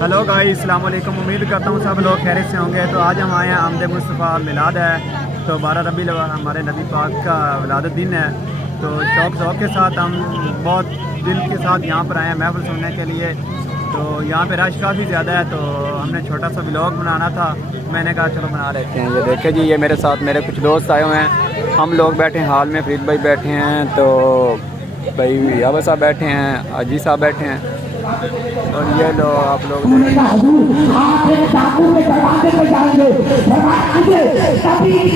Hello guys, अस्सलाम वालेकुम। उम्मीद करता हूँ सब लोग खैरियत से होंगे। तो आज हम आए हैं आमद मुस्तफ़ा मिलाद है। तो 12 रबी हमारे नबी पाक का विलादत दिन है। तो शौक़ के साथ हम बहुत दिल के साथ यहाँ पर आए हैं महफ़िल सुनने के लिए। तो यहाँ पे रश काफ़ी ज़्यादा है, तो हमने छोटा सा व्लॉग बनाना था। मैंने कहा चलो बना लेते हैं। ये देखे जी, ये मेरे साथ मेरे कुछ दोस्त आए हुए हैं। हम लोग बैठे हैं हॉल में, फरीद भाई बैठे हैं, तो भाई यावा साहब बैठे हैं, अजी साहब बैठे हैं, और ये लो आप लोग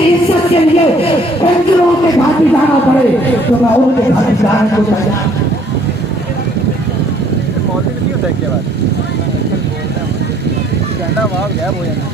इज्जत के लिए के घाटी जाना पड़े तो मैं उनके घाटी जाने को नहीं होता है। क्या बात झंडा वहाँ गैप हो जाता है।